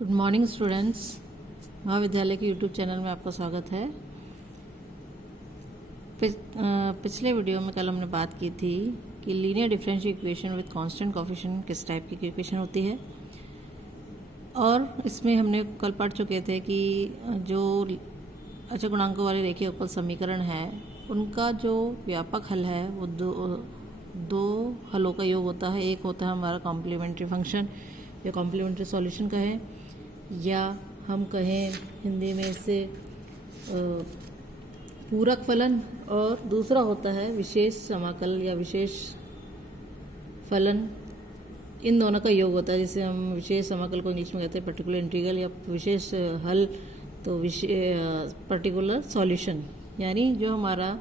Good morning students. महाविद्यालय के YouTube channel में आपका स्वागत है। पिछले वीडियो में कल हमने बात की थी कि linear differential equation with constant coefficient किस टाइप की इक्वेशन होती है, और इसमें हमने कल पढ़ चुके थे कि जो अचर गुणांकों वाले रेखीय अवकल समीकरण है उनका जो व्यापक हल है वो दो हलों का योग होता है। एक होता है हमारा कॉम्प्लीमेंट्री फंक्शन या कॉम्प्लीमेंट्री सॉल्यूशन कहें, या हम कहें हिंदी में इसे पूरक फलन, और दूसरा होता है विशेष समाकल या विशेष फलन। इन दोनों का योग होता है, जिसे हम विशेष समाकल को इंग्लिश में कहते हैं पर्टिकुलर इंटीग्रल, या विशेष हल तो पर्टिकुलर सॉल्यूशन। यानी जो हमारा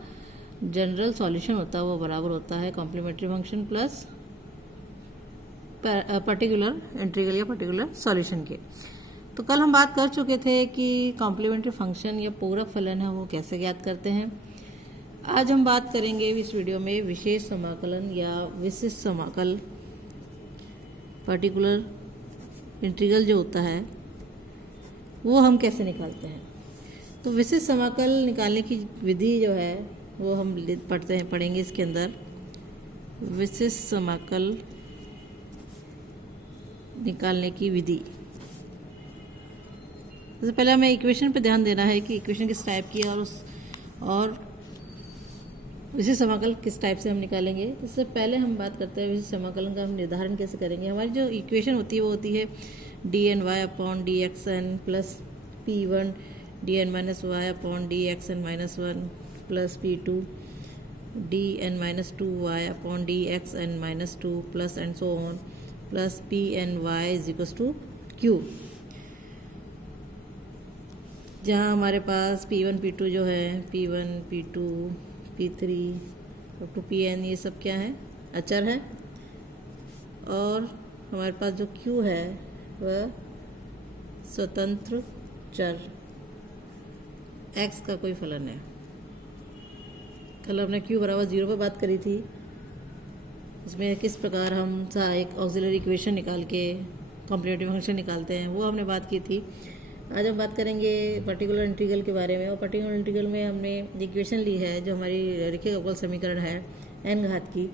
जनरल सॉल्यूशन होता है वो बराबर होता है complementary function plus particular integral या पर्टिकुलर सॉल्यूशन के। तो कल हम बात कर चुके थे कि कॉम्प्लीमेंट्री फंक्शन या पूरक फलन है वो कैसे ज्ञात करते हैं। आज हम बात करेंगे इस वीडियो में विशेष समाकलन या विशिष्ट समाकल, पर्टिकुलर इंटीग्रल जो होता है वो हम कैसे निकालते हैं। तो विशिष्ट समाकल निकालने की विधि जो है वो हम पढ़ेंगे इसके अंदर। विशिष्ट समाकल निकालने की विधि, सबसे पहले हमें इक्वेशन पे ध्यान देना है कि इक्वेशन किस टाइप की है और विशिष्ट समाकल किस टाइप से हम निकालेंगे। इससे पहले हम बात करते हैं विशिष्ट समाकलन का हम निर्धारण कैसे करेंगे। हमारी जो इक्वेशन होती है वो होती है dny upon dxn plus p1 dn minus Y upon dxn minus 1 plus p2 dn minus 2y upon dxn minus 2 plus and so on plus pny is equals to q। जहाँ हमारे पास p1 p2 जो है p1 p2 p3 up to pn ये सब क्या है, अचर है, और हमारे पास जो q है वह स्वतंत्र चर x का कोई फलन है। कल हमने q बराबर 0 पर बात करी थी, इसमें किस प्रकार हम एक ऑक्सिलरी इक्वेशन निकाल के कॉम्प्लीमेंट्री फंक्शन निकालते हैं वो हमने बात की थी। आज हम बात करेंगे पर्टिकुलर इंटीग्रल के बारे में। और पर्टिकुलर इंटीग्रल में हमने इक्वेशन ली है जो हमारी रेखीय अवकल समीकरण है n घात की,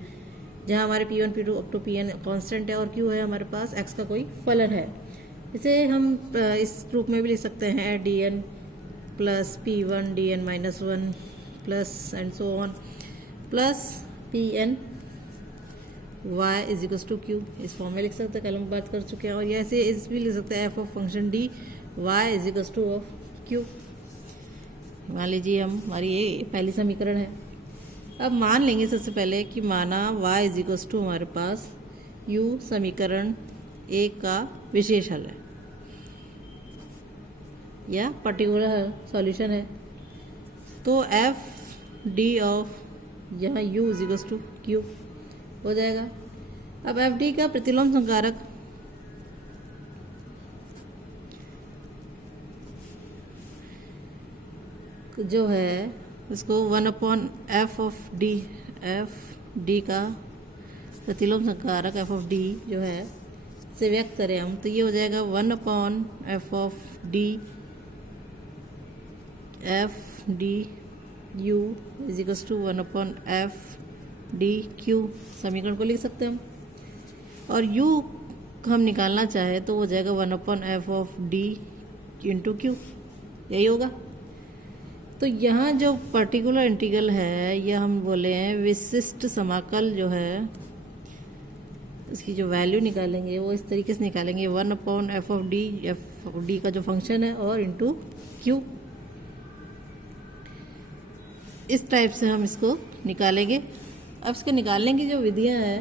जहाँ हमारे p1 p2 up to pn constant है और q है हमारे पास x का कोई फलन है। इसे हम इस रूप में भी लिख सकते हैं dn plus p1 dn minus 1 plus and so on plus pn y is equals to q। इस फॉर्म में लिख सकते हैं, कल हम बात कर चुके हैं। और ये ऐसे इस भी लिख सकते हैं f of function d y is equals two of q। मान लीजिए हमारी ये पहली समीकरण है। अब मान लेंगे सबसे पहले कि माना y इज इक्वल्स टू हमारे पास u समीकरण एक का विशेष हल है या पर्टिकुलर सॉल्यूशन है। तो f d ऑफ यहाँ u is equals to q हो जाएगा। अब एफ डी का प्रतिलोम संकारक जो है इसको 1 upon F of D, F D का प्रतिलोम संकारक एफ ऑफ डी जो है से व्यक्त करें हम, तो ये हो जाएगा 1 upon F of D F D U is equals to 1 upon F D Q. समीकरण को लिख सकते हैं हम। और u हम निकालना चाहे तो हो जाएगा 1 upon F of D into Q, यही होगा। तो यहाँ जो पर्टिकुलर इंटीग्रल है यह हम बोले हैं विशिष्ट समाकल जो है, इसकी जो वैल्यू निकालेंगे वो इस तरीके से निकालेंगे 1 अपॉन एफ ऑफ डी का जो फंक्शन है और इंटू क्यू। इस टाइप से हम इसको निकालेंगे। अब इसके निकालने की जो विधियां हैं,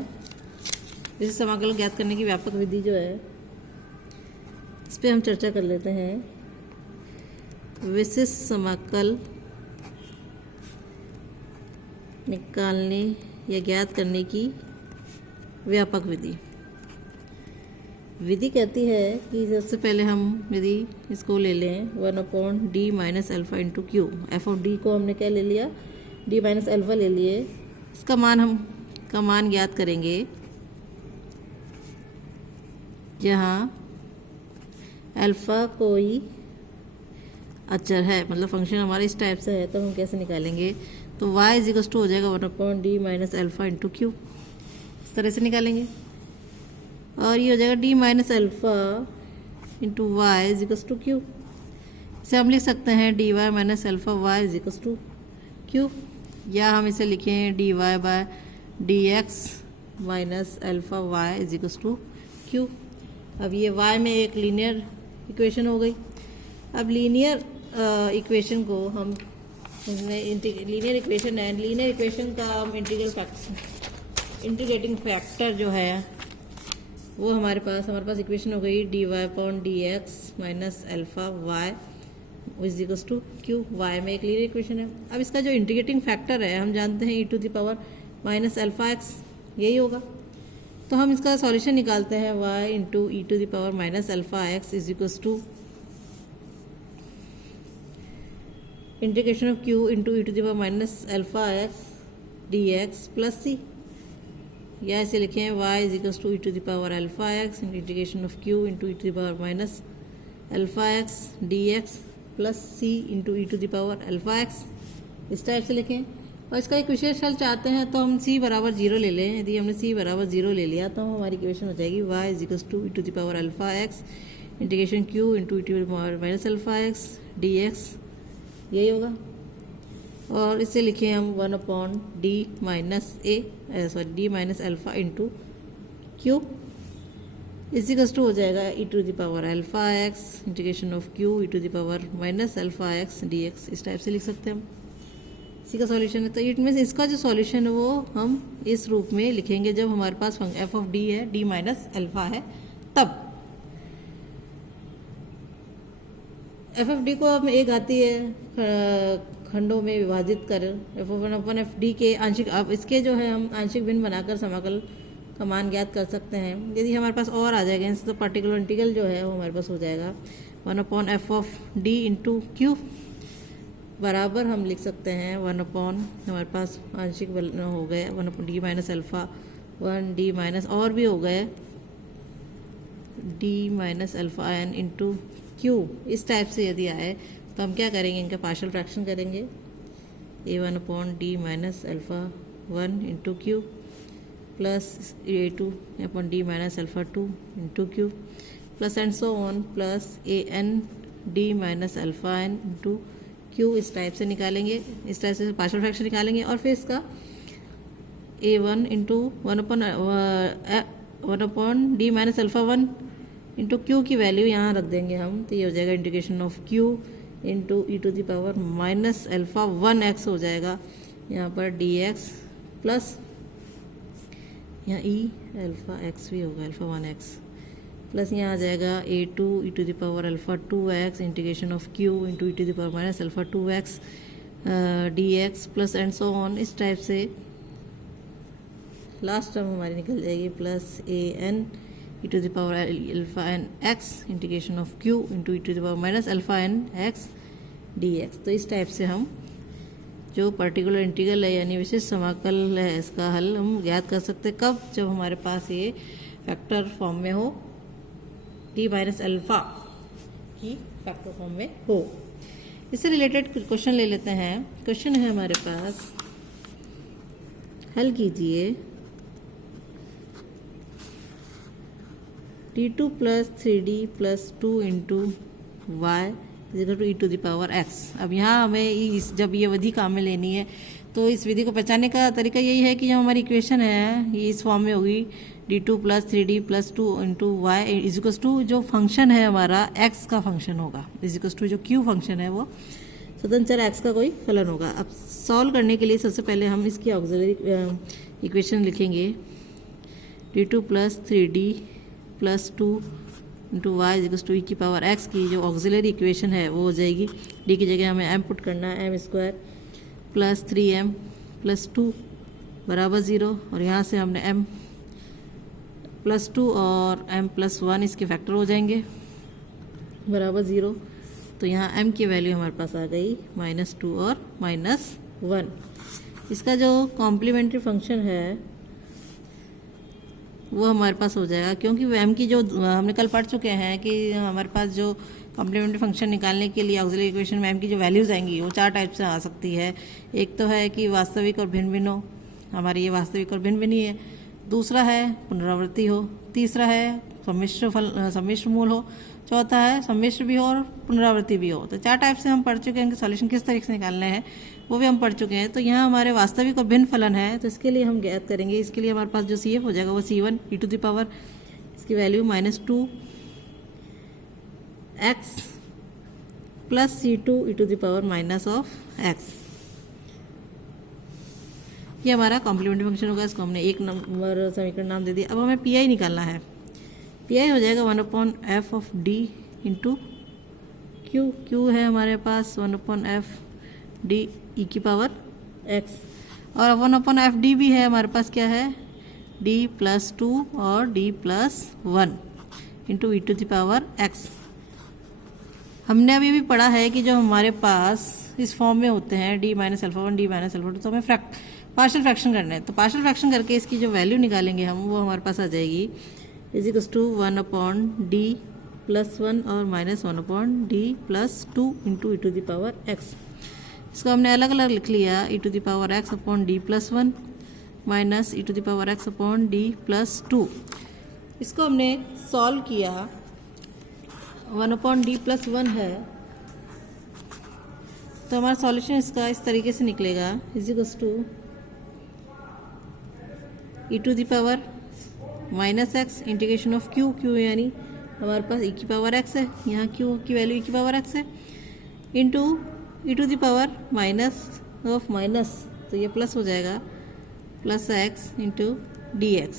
विशिष्ट समाकल ज्ञात करने की व्यापक विधि जो है इस पर हम चर्चा कर लेते हैं। विशिष्ट समाकल निकालने या ज्ञात करने की व्यापक विधि कहती है कि सबसे पहले हम यदि इसको ले लें 1 upon D minus alpha into Q. F of D को हमने क्या ले लिया, डी माइनस अल्फा ले लिए। इसका मान ज्ञात करेंगे जहाँ अल्फ़ा कोई अचर है, मतलब फंक्शन हमारा इस टाइप से है, तो हम कैसे निकालेंगे? तो y इज इक्वल टू हो जाएगा 1/d minus alpha into Q, इस तरह से निकालेंगे। और ये हो जाएगा d minus alpha into Y is equal to Q. इसे हम लिख सकते हैं dy minus alpha Y is equal to Q, या हम इसे लिखें dy by dx minus alpha Y is equal to Q. अब ये y में एक लीनियर इक्वेशन हो गई। अब लीनियर इक्वेशन को हम लीनियर इक्वेशन है, लीनियर इक्वेशन का हम इंटीग्रेटिंग फैक्टर जो है वो हमारे पास इक्वेशन हो गई dy upon dx minus alpha Y is equal to Q. Y में एक लीनियर इक्वेशन है। अब इसका जो इंटीग्रेटिंग फैक्टर है हम जानते हैं e to the power minus alpha x, यही होगा। तो हम इसका सॉल्यूशन निकालते हैं y into E to the power minus alpha x is equal to integration of q into E to the power minus alpha x D x plus C, या इसे लिखें y is equal to E to the power alpha x integration of q into E to the power minus alpha x D x plus C into E to the power alpha X, इस type से लिखें। और इसका एक विशेष हल चाहते हैं तो हम c बराबर 0 ले लें। यदि हमने c बराबर 0 ले लिया तो हमारी इक्वेशन हो जाएगी y is equal to E to the power alpha x integration q into E to the power minus alpha x D x, यही होगा। और इसे लिखें हम 1 upon D minus D minus alpha into Q is equal to हो जाएगा E to the power alpha x integration of Q E to the power minus alpha x D x, इस type से लिख सकते हैं हम। इसी का सॉल्यूशन है। तो इट में इसका जो सॉल्यूशन है वो हम इस रूप में लिखेंगे जब हमारे पास एफ ऑफ डी है, डी माइनस अल्फ़ा है, तब एफ ऑफ डी को हम एक आती है खंडों में विभाजित कर F of one upon F D के आंशिक, अब इसके जो है हम आंशिक भिन्न बनाकर समाकल का मान ज्ञात कर सकते हैं। यदि हमारे पास और आ जाएगा तो पर्टिकुलर इंटीग्रल जो है वो हमारे पास हो जाएगा 1 upon F of D into Q बराबर हम लिख सकते हैं 1 अपॉन हमारे पास आंशिक हो गए 1 upon D minus alpha 1 D minus और भी हो गए D minus alpha N into Q. इस टाइप से यदि आए तो हम क्या करेंगे, इनका पार्शियल फ्रैक्शन करेंगे a1 upon D minus alpha 1 into Q plus a2 upon D minus alpha 2 into Q plus and so on plus an D minus alpha N into Q, इस टाइप से निकालेंगे। इस टाइप से partial fraction निकालेंगे और फिर इसका a1 into 1 upon D minus alpha 1 into Q की वैल्यू यहाँ रख देंगे हम, तो ये हो जाएगा integration of Q into E to the power minus alpha 1 X हो जाएगा यहाँ पर डी एक्स प्लस यहाँ ई अल्फ़ा एक्स भी होगा अल्फ़ा 1 एक्स प्लस यहाँ आ जाएगा a2 E to the power alpha 2 X integration of q into E to the power minus alpha 2 X D x plus and so on. इस type से last term हमारी निकल जाएगी plus an E to the power alpha N X integration of q into E to the power minus alpha N X D X. तो इस type से हम जो पर्टिकुलर इंटीग्रल है यानी विशेष समाकल है इसका हल हम ज्ञात कर सकते हैं। कब? जब हमारे पास ये फैक्टर फॉर्म में हो, डी माइनस अल्फ़ा की फैक्टर फॉर्म में हो। इससे रिलेटेड क्वेश्चन ले लेते हैं। क्वेश्चन है हमारे पास, हल कीजिए d2 plus 3d plus 2 into Y equal to E to the power X. अब यहाँ हमें जब ये विधि काम में लेनी है तो इस विधि को पहचानने का तरीका यही है कि जो हमारी इक्वेशन है ये इस फॉर्म में होगी d2 plus 3d plus 2 into Y इजिकल्स to जो फंक्शन है हमारा x का फंक्शन होगा, इजिकल्स टू जो q फंक्शन है वो स्वतंत्र चर x का कोई फलन होगा। अब सॉल्व करने के लिए सबसे पहले हम इसकी ऑक्सिलरी इक्वेशन लिखेंगे d2 plus 3d plus 2 into Y इजिकल्स to E की पावर x की जो ऑक्सिलरी इक्वेशन है वो हो जाएगी d की जगह हमें m पुट करना है m square plus 3m plus 2 बराबर 0 और यहाँ से हमने m प्लस 2 और m प्लस 1 इसके फैक्टर हो जाएंगे बराबर 0। तो यहाँ m की वैल्यू हमारे पास आ गई -2 और -1। इसका जो कॉम्प्लीमेंट्री फंक्शन है वो हमारे पास हो जाएगा, क्योंकि एम की जो हमने कल पढ़ चुके हैं कि हमारे पास जो कॉम्प्लीमेंट्री फंक्शन निकालने के लिए ऑक्सिलरी इक्वेशन में एम की जो वैल्यूज़ आएंगी वो 4 टाइप से आ सकती है। एक तो है कि वास्तविक और भिन्न भिन्न हो, हमारी ये वास्तविक और भिन्न भिन्न ही है। दूसरा है पुनरावृत्ति हो। तीसरा है सम्मिश्र मूल हो। चौथा है सम्मिश्र भी हो और पुनरावृत्ति भी हो। तो 4 टाइप से हम पढ़ चुके हैं कि सॉल्यूशन किस तरीके से निकालने हैं, वो भी हम पढ़ चुके हैं। तो यहाँ हमारे वास्तविक और भिन्न फलन है, तो इसके लिए हम ज्ञात करेंगे। इसके लिए हमारे पास जो CF हो जाएगा वो C1 e⁻, इसकी value -2 x plus C2 e⁻⁻x। ये हमारा कॉम्प्लीमेंट्री फंक्शन होगा। इसको हमने 1 नंबर समीकरण नाम दे दिया। अब हमें PI निकालना है। PI हो जाएगा 1/f of d into Q। Q है हमारे पास 1/f d e⁻x, और 1/f d भी है हमारे पास। क्या है? d + 2 और d + 1 इंटू e⁻x। हमने अभी भी पढ़ा है कि जो हमारे पास इस फॉर्म में होते हैं d - α1 d - α2, तो हमें पार्शियल फ्रैक्शन करना है। तो पार्शियल फ्रैक्शन करके इसकी जो वैल्यू निकालेंगे हम, वो हमारे पास आ जाएगी = 1/d + 1 और -1/d + 2 इंटू e⁻x। इसको हमने अलग अलग लिख लिया, e⁻x/d + 1 माइनस e⁻x/d + 2। इसको हमने सॉल्व किया, 1/d + 1 है, तो हमारा सॉल्यूशन इसका इस तरीके से निकलेगा e⁻−x इंटीग्रेशन ऑफ q यानी हमारे पास e⁻x है, यहाँ q की वैल्यू e⁻x है, इंटू e⁻−, तो ये प्लस हो जाएगा +x इंटू dx।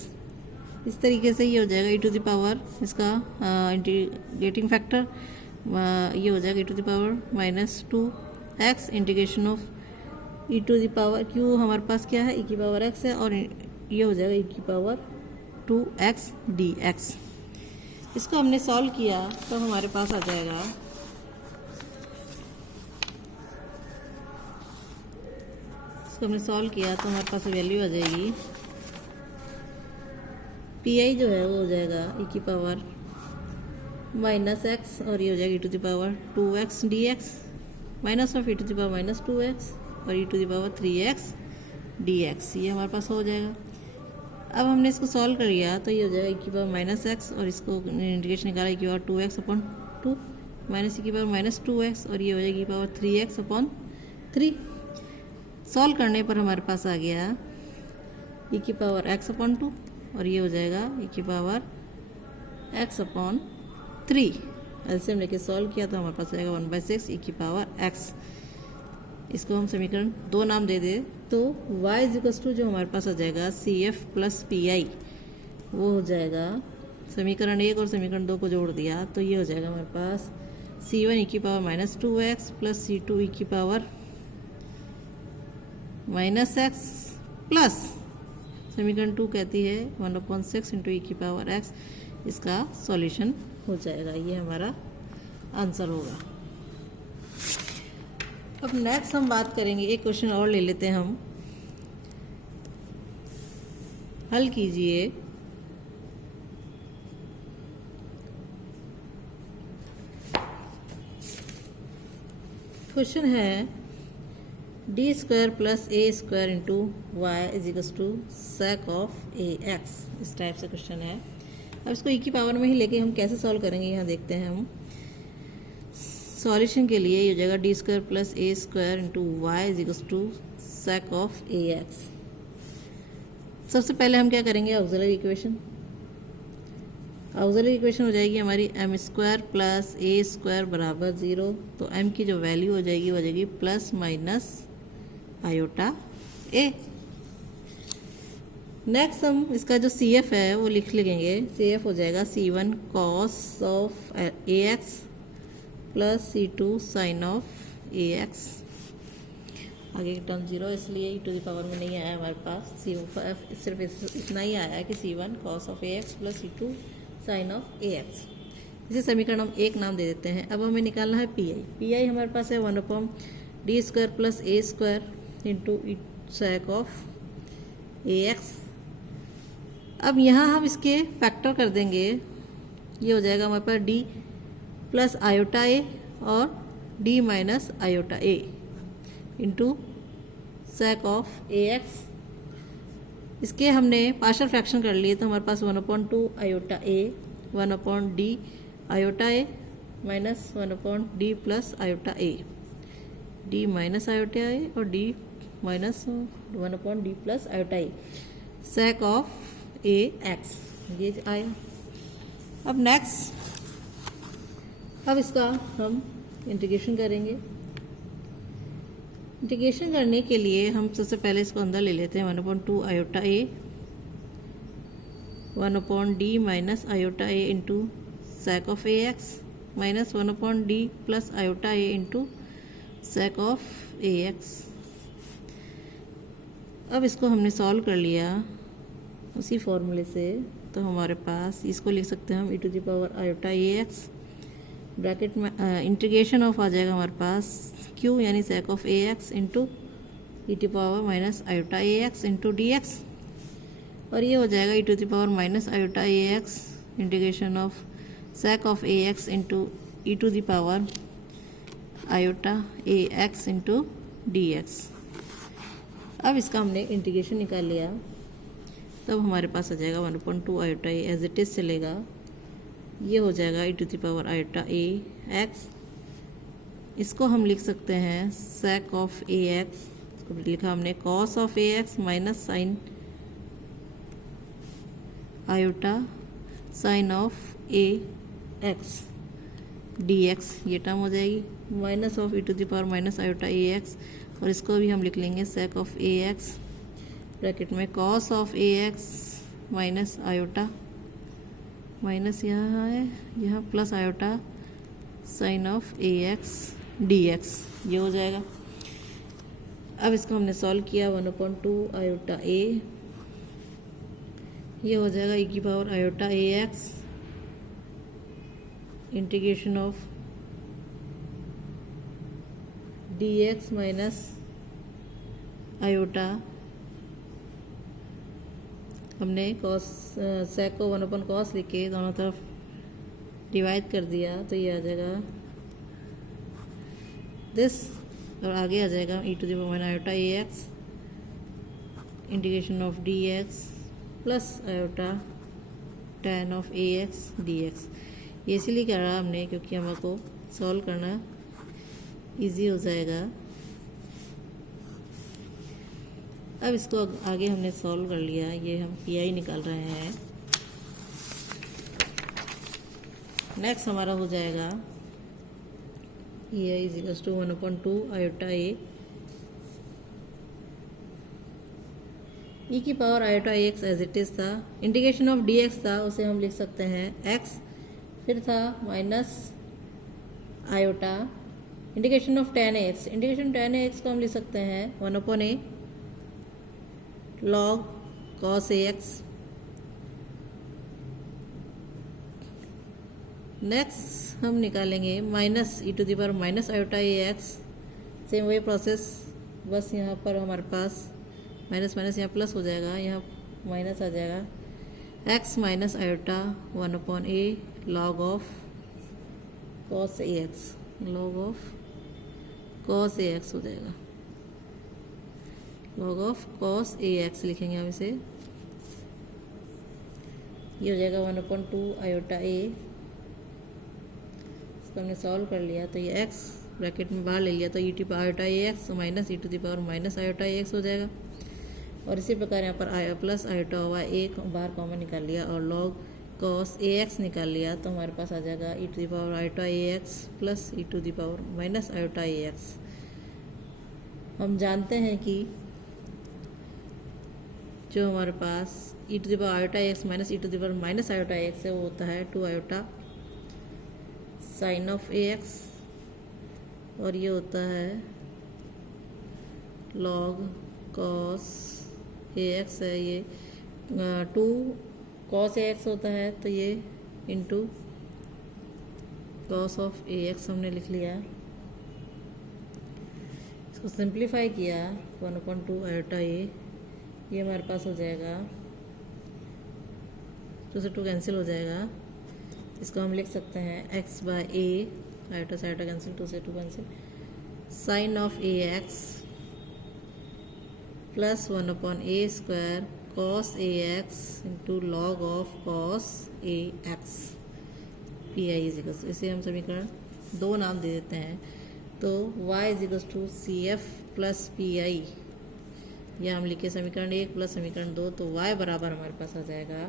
इस तरीके से ये हो जाएगा इसका इंटीग्रेटिंग फैक्टर ये हो जाएगा e⁻−2x इंटीग्रेशन ऑफ q हमारे पास क्या है e⁻x है, और ये हो जाएगा e⁻2x dx। इसको हमने सॉल्व किया तो हमारे पास आ जाएगा हमने सॉल्व किया तो हमारे पास वैल्यू आ जाएगी, PI जो है वो हो जाएगा e⁻−x और ये हो जाएगा e⁻2x dx minus of e⁻−2x और e⁻3x dx। ये हमारे पास हो जाएगा। अब हमने इसको सॉल्व कर लिया तो ये हो जाएगा e⁻x और इसको इंटीग्रेशन निकाला e⁻2x/2 माइनस e⁻−2x और ये हो जाएगा e⁻3x/3। सॉल्व करने पर हमारे पास आ गया e⁻x/2 और ये हो जाएगा e⁻x/3। एलसीएम लेके सॉल्व किया तो हमारे पास आएगा 1/6 e⁻x। इसको हम समीकरण 2 नाम दे दे तो y जो हमारे पास आ जाएगा CF + PI, वो हो जाएगा समीकरण 1 और समीकरण 2 को जोड़ दिया तो ये हो जाएगा हमारे पास C1 e⁻−2x plus C2 e⁻−x plus समीकरण 2 कहती है 1/6 इंटू e⁻x। इसका सॉल्यूशन हो जाएगा। ये हमारा आंसर होगा। अब नेक्स्ट हम बात करेंगे, एक क्वेश्चन और ले लेते हैं हम। हल कीजिए क्वेश्चन है d² + a² into y sec of ax। इस टाइप से क्वेश्चन है। अब इसको e की पावर में ही लेके हम कैसे सॉल्व करेंगे यहाँ देखते हैं हम। सॉल्यूशन के लिए ये हो जाएगा d² + a² into y sec of ax। सबसे पहले हम क्या करेंगे, ऑक्सिलरी इक्वेशन। ऑक्सिलरी इक्वेशन हो जाएगी हमारी m² + a² बराबर 0। तो m की जो वैल्यू हो जाएगी वो हो जाएगी ± a। नेक्स्ट हम इसका जो CF है वो लिख लेंगे। CF हो जाएगा C1 cos of ax plus C2 sin of ax। आगे की टर्म 0 इसलिए e⁻ में नहीं आया हमारे पास। सिर्फ इतना ही आया है कि C1 cos of ax plus C2 sin of ax। इसे समीकरण हम 1 नाम दे देते हैं। अब हमें निकालना है PI हमारे पास है 1/d² + a² into sec of ax। अब यहाँ हम इसके फैक्टर कर देंगे, ये हो जाएगा हमारे पास डी प्लस आयोटा ए और D minus iota A into sec of A x. इसके हमने पार्शियल फ्रैक्शन कर लिए तो हमारे पास 1/2 आयोटा ए 1/d आयोटा ए माइनस 1/d प्लस आयोटा ए, डी माइनस आयोटा ए और D minus 1/d plus iota A sec of A x, ये आया। अब नेक्स्ट, अब इसका हम इंटीग्रेशन करेंगे। इंटीग्रेशन करने के लिए हम सबसे पहले इसको अंदर ले लेते हैं 1/2 iota A 1/d minus iota A into sec of A x minus 1/d plus iota A into sec of A x. अब इसको हमने सॉल्व कर लिया उसी फॉर्मूले से, तो हमारे पास इसको लिख सकते हैं हम e⁻ iota A x bracket में इंटीग्रेशन ऑफ आ जाएगा हमारे पास q यानी सेक of A X into e⁻ minus iota A X into D x, और ये हो जाएगा e⁻ minus iota A X integration of sec of A X into e⁻ iota A X into D x. अब इसका हमने integration निकाल लिया, तब हमारे पास आ जाएगा 1/2 iota A as it is चलेगा, ये हो जाएगा e⁻ आयोटा ए एक्स। इसको हम लिख सकते हैं सेक ऑफ ए एक्स, लिखा हमने cos of A x minus sine iota sine of A x D x, ये टर्म हो जाएगी minus of e⁻ minus iota A x, और इसको भी हम लिख लेंगे sec of A x bracket में cos of A x minus iota minus यहाँ है यहाँ plus iota sine of A x D x, ये हो जाएगा। अब इसको हमने सॉल्व किया 1/2 आयोटा ए, ये हो जाएगा e⁻ iota A X integration of D x minus iota, हमने कॉस सेक को 1/cos लिख के दोनों तरफ डिवाइड कर दिया, तो ये आ जाएगा दिस, और आगे आ जाएगा e⁻ iota A X integration of D x plus iota tan of A x D x. ये इसलिए करा हमने क्योंकि हमको सॉल्व करना इजी हो जाएगा। अब इसको आगे हमने सॉल्व कर लिया, ये हम PI निकाल रहे हैं। नेक्स्ट हमारा हो जाएगा PI is equals to 1/2 iota A e⁻ iota A X as it is था, इंटीग्रेशन ऑफ डी एक्स था उसे हम लिख सकते हैं x, फिर था minus iota integration of tan A X, integration tan A X को हम लिख सकते हैं 1/a log cos ए एक्स। नेक्स्ट हम निकालेंगे minus e⁻ minus iota A X, same वही प्रोसेस, बस यहाँ पर हमारे पास माइनस माइनस यहाँ प्लस हो जाएगा, यहाँ माइनस आ जाएगा x minus iota 1/a log of cos ए एक्स, log ऑफ cos ए एक्स हो जाएगा, log ऑफ cos ए एक्स लिखेंगे हम इसे, ये हो जाएगा 1/2 आयोटा ए। इसको हमने सॉल्व कर लिया तो ये x ब्रैकेट में बाहर ले लिया तो e⁻ iota A x minus e⁻ minus iota A x हो जाएगा, और इसी प्रकार यहाँ पर आया प्लस आयोटा हुआ एक बाहर कॉमन निकाल लिया और log cos ए एक्स निकाल लिया, तो हमारे पास आ जाएगा e⁻ iota A x plus e⁻ minus iota A x. हम जानते हैं कि जो हमारे पास e⁻ iota A x minus e⁻ minus iota A x है वो होता है 2 iota sine of A x, और ये होता है log cos ए एक्स है, ये 2 cos ए एक्स होता है तो ये into cos of A x हमने लिख लिया। इसको सिंप्लीफाई किया 1/2 आयोटा ए, ये हमारे पास हो जाएगा 2 से 2 कैंसिल हो जाएगा। इसको हम लिख सकते हैं x बाय ए, आइटा से आइटा कैंसिल, 2 से 2 cancel, sine of A x plus 1 upon A square cos A X into log of cos A X P I is equal, इसे हम समीकरण 2 नाम दे देते हैं। तो y is equal to C F plus P I, या हम लिखे समीकरण 1 प्लस समीकरण 2, तो y बराबर हमारे पास आ जाएगा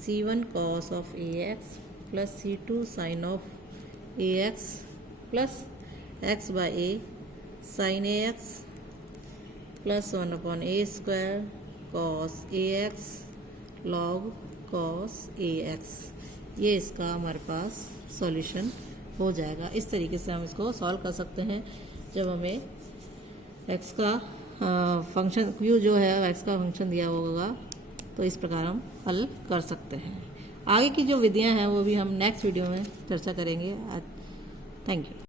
c1 cos of A x plus c2 sine of A x plus x by a sine a x plus 1 upon A square cos A x log cos A x. ये इसका हमारे पास solution हो जाएगा। इस तरीके से हम इसको सॉल्व कर सकते हैं जब हमें x का फंक्शन q जो है x का फंक्शन दिया होगा, तो इस प्रकार हम हल कर सकते हैं। आगे की जो विधियां हैं वो भी हम नेक्स्ट वीडियो में चर्चा करेंगे। Thank you.